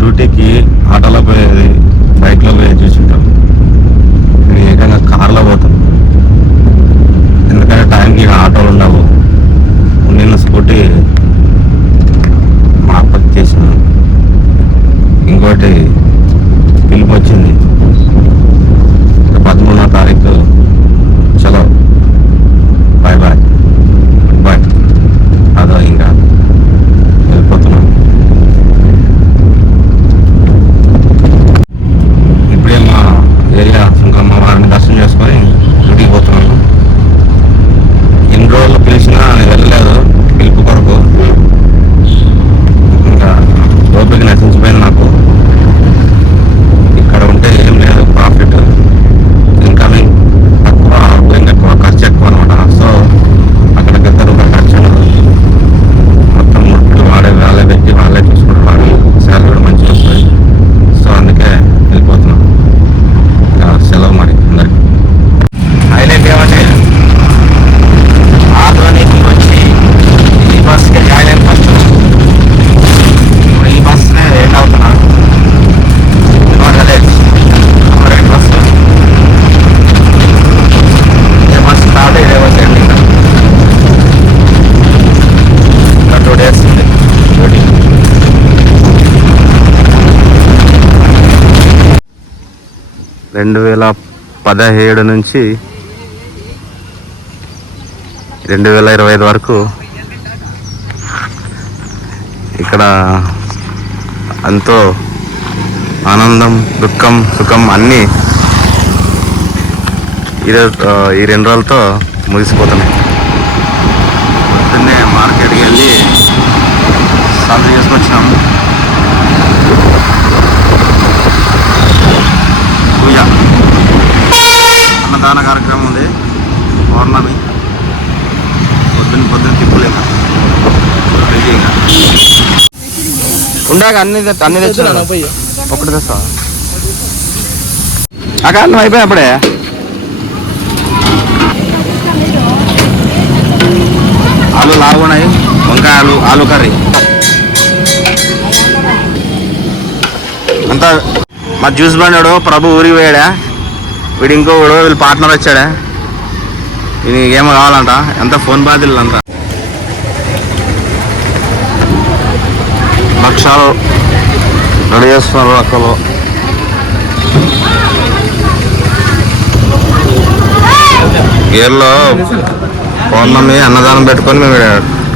డ్యూటీకి ఆటోలో పోయేది, బైక్లో పోయేది చూసుంటాం. నేను ఏకంగా కార్లో పోతాం. ఎందుకంటే టైంకి ఆటోలు ఉండవు. నిన్న స్కూటీ మా అప్పకి చేసిన. ఇంకోటి పిలుపు వచ్చింది 13వ తారీఖు. చలో బాయ్ బాయ్ గుడ్ బాయ్. అదో ఇంకా వెళ్ళిపోతున్నాం. ఇప్పుడే మా ఏరియా ఇంకా మా వారిని దర్శనం చేసుకొని డ్యూటీకి పోతున్నాను. ఎన్ని రోజులు పిలిచినా నేను వెళ్ళలేదు పిలుపు కొరకు. ఇంకా ఓపిక నశించిపోయింది నాకు. ఇక్కడ ఉంటే ఏం లేదు ప్రాఫిట్, ఇన్కమింగ్ తక్కువ, అవుట్గోయింగ్ ఎక్కువ, ఖర్చు ఎక్కువ అనమాట. సో అక్కడికి వెళ్తే రూపాయి ఖర్చు ఉండదు. మొత్తం ముట్లు వాడే వాళ్ళే పెట్టి వాళ్ళే చూసుకుంటారు. వాళ్ళు శాలరీ కూడా మంచిగా వస్తుంది. సో అందుకే వెళ్ళిపోతున్నాం. సెలవు మరి అందరికి. హైలైట్ ఏమంటే ఆధునిక వచ్చి ఈ బస్కి జాయిన్ అయిన ఫస్ట్ ఈ బస్నే లేట్ అవుతున్నా. అదే బస్ ఏ బస్ స్టార్ట్ ఇదే బస్ అండి. ఇంకా 2 days ఉంది డ్యూటీ. (2017) నుంచి 2025 వరకు ఇక్కడ ఎంతో ఆనందం, దుఃఖం, సుఖం అన్నీ ఈ 2 రోజులతో ముగిసిపోతున్నాయి. పొద్దున్నే మార్కెట్కి వెళ్ళి సంత చేసుకొచ్చినాము. పూజ అన్నదాన కార్యక్రమం ఉంది. పౌర్ణమి పొద్దున్న తిప్పులేక బిజీగా ఉండాక అన్ని తెచ్చిన ఒకటి తెస్తా. అక్కడ అన్నం అయిపోయి అప్పుడే ఆలు లాగున్నాయి. వంకాయ ఆలు కర్రీ అంతా. మా జ్యూస్ బండాడు ప్రభు ఊరికి పోయాడా. వీడు ఇంకోడు వీళ్ళు పార్ట్నర్ వచ్చాడా. ఇది ఏమో కావాలంట. ఎంత ఫోన్ బాధ్యులు అంతా. భక్షాలు రెడీ చేస్తున్నారు అక్కలు. గేర్లో పౌర్ణమి అన్నదానం పెట్టుకొని మేము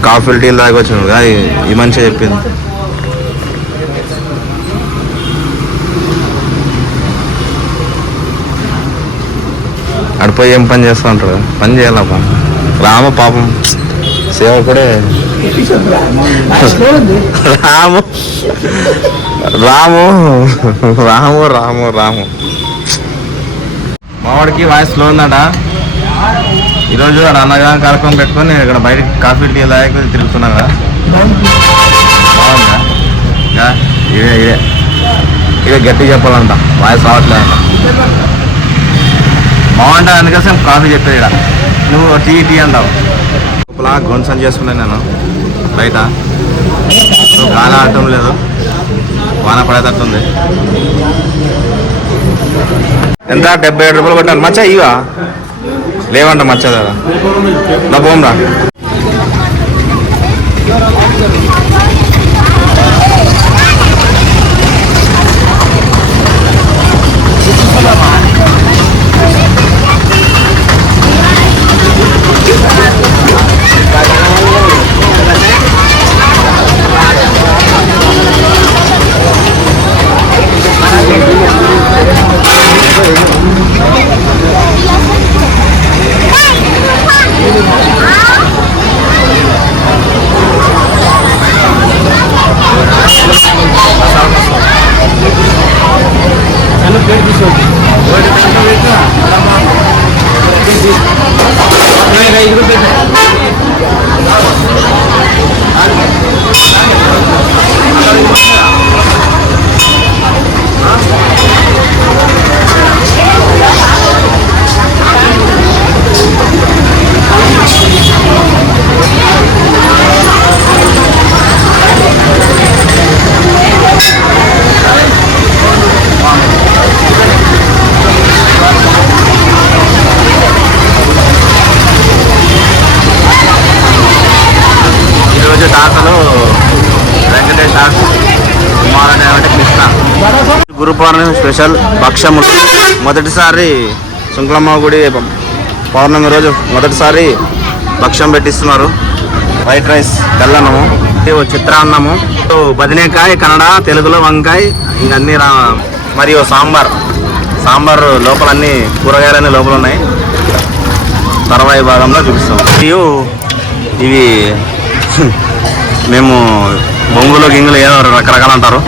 కాఫీలు టీలు తాగి వచ్చినాం. అది ఈ మంచిగా చెప్పింది. అడిపోయి ఏం పని చేస్తూ ఉంటారు. పని చేయాలప్ప. రామ పాపం సేవకుడే. రాము రాము రాము రాము రాము మావాడికి వాయిస్ స్లో ఉందట. ఈరోజు అన్నదానం కార్యక్రమం పెట్టుకొని నేను ఇక్కడ బయటకి కాఫీ టీ తాగి తిరుగుతున్నా కదా. బాగుందా? ఇదే గట్టి చెప్పాలంట. వాయిస్ రావట్లేదంట. బాగుంటుంది. అందుకోసం కాఫీ చెప్పేది ఇక్కడ. నువ్వు టీ అంటావు. లోపల గొంసం చేసుకున్నాను నేను బయట. గాలి ఆడటం లేదు. వాన పడేటట్టుంది. ఎంత 77 రూపాయలు కొట్టాను. మచ్చా ఇవా లేవంట. మచ్చా కదా నా పోమ్రా. మారడం కృష్ణ. గురు పౌర్ణమి స్పెషల్ భక్ష్యములు. మొదటిసారి శుంకులమ్మ గుడి పౌర్ణమి రోజు మొదటిసారి భక్ష్యం పెట్టిస్తున్నారు. వైట్ రైస్, తెల్లన్నము, చిత్రాన్నము, బదినేకాయ కన్నడ, తెలుగులో వంకాయ, ఇంక అన్ని మరియు సాంబార్ లోపల అన్ని కూరగాయలన్నీ లోపల ఉన్నాయి. తర్వాయి భాగంలో చూపిస్తాం. మరియు ఇవి మేము బొంగులు గింగులు ఏదో రకరకాలు అంటారు.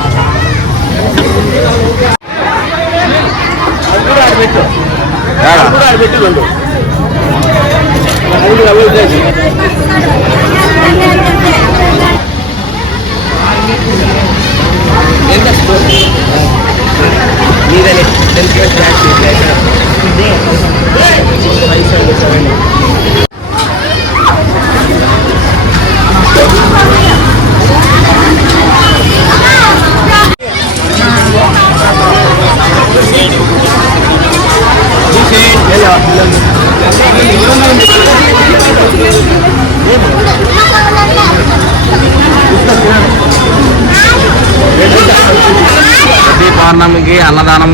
ప్రతి పౌర్ణమికి అన్నదానం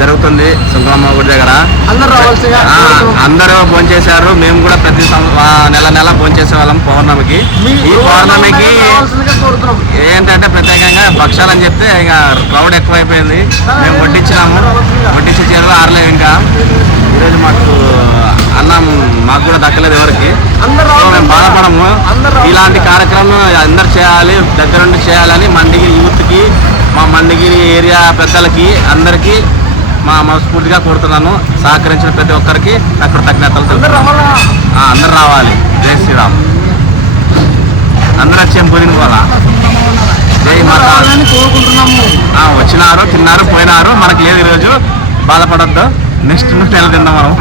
జరుగుతుంది శుంకులమ్మ గుడి దగ్గర. అందరూ భోంచేశారు. మేము కూడా ప్రతి నెల భోంచేసే వాళ్ళం పౌర్ణమికి. ఈ పౌర్ణమికి ఏంటంటే ప్రత్యేకంగా భక్షాలు అని చెప్తే ఇక క్రౌడ్ ఎక్కువైపోయింది. మేము వడ్డించి చేరువ ఆరలేవు. ఇంకా ఈరోజు అన్నం మాకు కూడా దక్కలేదు ఎవరికి. మేము బాధపడము. ఇలాంటి కార్యక్రమం అందరు చేయాలి, దగ్గరుండి చేయాలని మండిగిరి యూత్కి, మా మండిగిరి ఏరియా పెద్దలకి అందరికీ మనస్ఫూర్తిగా కోరుతున్నాను. సహకరించిన ప్రతి ఒక్కరికి కృతజ్ఞతలు. అందరు రావాలి. జై శ్రీరామ్. అందరూ వచ్చేం పోయింది పోలా. జై మాతా. వచ్చినారు, తిన్నారు, పోయినారు. మనకు లేదు ఈరోజు. బాధపడద్దు. నెక్స్ట్ నెల తిందాం మనం.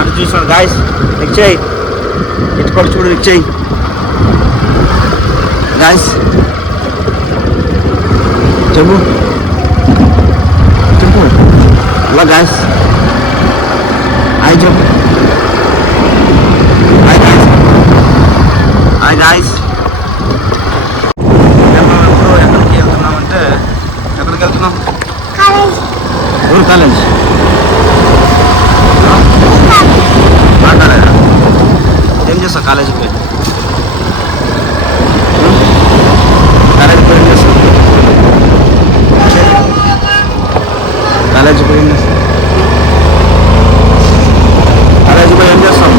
అటు చూసాడు గాయస్. నిశ్చయ్ ఇటుపడి చూడు. నిశ్చయ్ గాయస్ చెప్పు ఇలా గాయస్. హాయ్ చెప్పు. Hi guys. ఎక్కడికి వెళ్తున్నామంటే ఎక్కడికి వెళ్తున్నాం? కాలేజ్. మాట్లాడారా? ఏం చేస్తావు కాలేజీకి పోయి? కాలేజీకి పోయి ఏం చేస్తావు? కాలేజీకి పోయి ఏం చేస్తాం? కాలేజీకి పోయి ఏం చేస్తాం?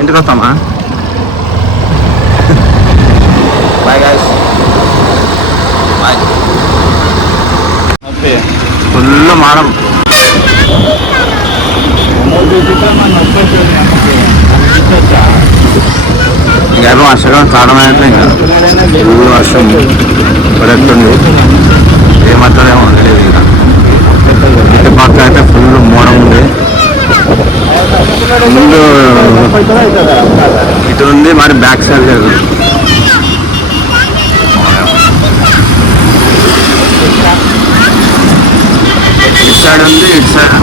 ఇంటికి వస్తామా? Bye guys. బాయ్. ఫుల్ మాడం. ఇంకా వర్షం స్టార్ట్ అయితే ఇంకా ఫుల్ వర్షం పడుతుంది. ఏమంటారేమో తెలియదు. ఇంకా ఇటు పక్క అయితే ఫుల్ మోడం ఉంది. ముందు ఇటు ఉంది, మరి బ్యాక్ సైడ్ లేదు. ఇటు సైడ్ ఉంది, ఇటు సైడ్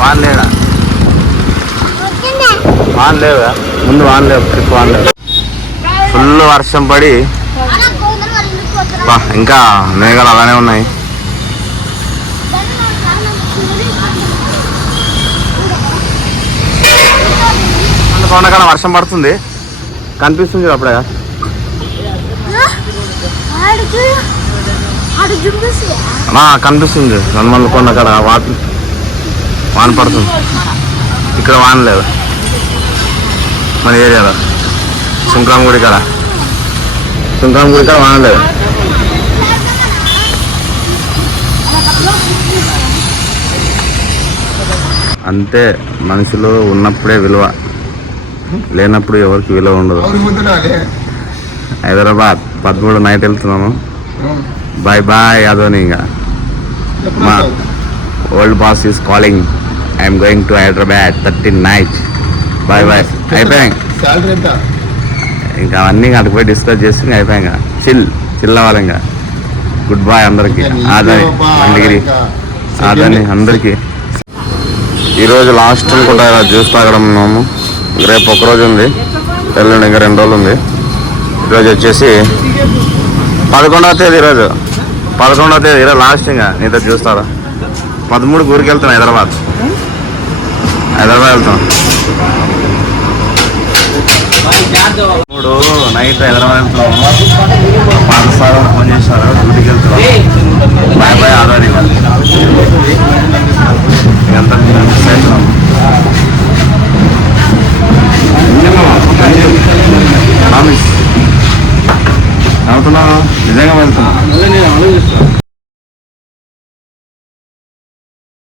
వాన్ లేడా? వాన్ లేవా? ముందు వాన్ లేవు, ట్రిప్ వాన్ లేవు. ఫుల్ వర్షం పడి ఇంకా మేఘాలు అలానే ఉన్నాయి. కొండకాడ వర్షం పడుతుంది, కనిపిస్తుంది అప్పుడే. కనిపిస్తుంది హనుమల్ కొండ కాడ వాన పడుతుంది. ఇక్కడ వాన లేదు మన ఏరియాలో. శుంకరం గుడి కాడ వాన లేదు. అంతే, మనుషులు ఉన్నప్పుడే విలువ, లేనప్పుడు ఎవరికి విలువ ఉండదు. హైదరాబాద్ 13 నైట్ వెళ్తున్నాము. Bye bye Adoni. ఇంకా మా old boss is calling. I'm going to Hyderabad 13 night. Bye bye. అయిపోయాయి ఇంకా అవన్నీ అటు పోయి డిస్కస్ చేసి ఇంకా అయిపోయాం ఇంకా చిల్ అవ్వాలి ఇంకా. గుడ్ బాయ్ అందరికి, ఆదని మండిగిరి ఆదని అందరికి. ఈరోజు లాస్ట్ అనుకుంటా ఇలా జ్యూస్ తాగడం ఉన్నాము. రేపు ఒకరోజు ఉంది, ఎల్లుండి ఇంకా 2 రోజులు ఉంది. ఈరోజు వచ్చేసి 11వ తేదీ, ఈరోజు 11వ తేదీ, ఈరోజు లాస్ట్ ఇంకా నీతో చూస్తారా. 13 ఊరికి వెళ్తాం, హైదరాబాద్ వెళ్తాం. ఇప్పుడు నైట్ హైదరాబాద్ వెళ్తాం. పాత సార్ ఫోన్ చేశారు, డ్యూటీకి వెళ్తాం. Bye bye Adoni. ఎంత మిస్ అవుతున్నాం. అవుతున్నాం, నిజంగా వెళ్తున్నాం.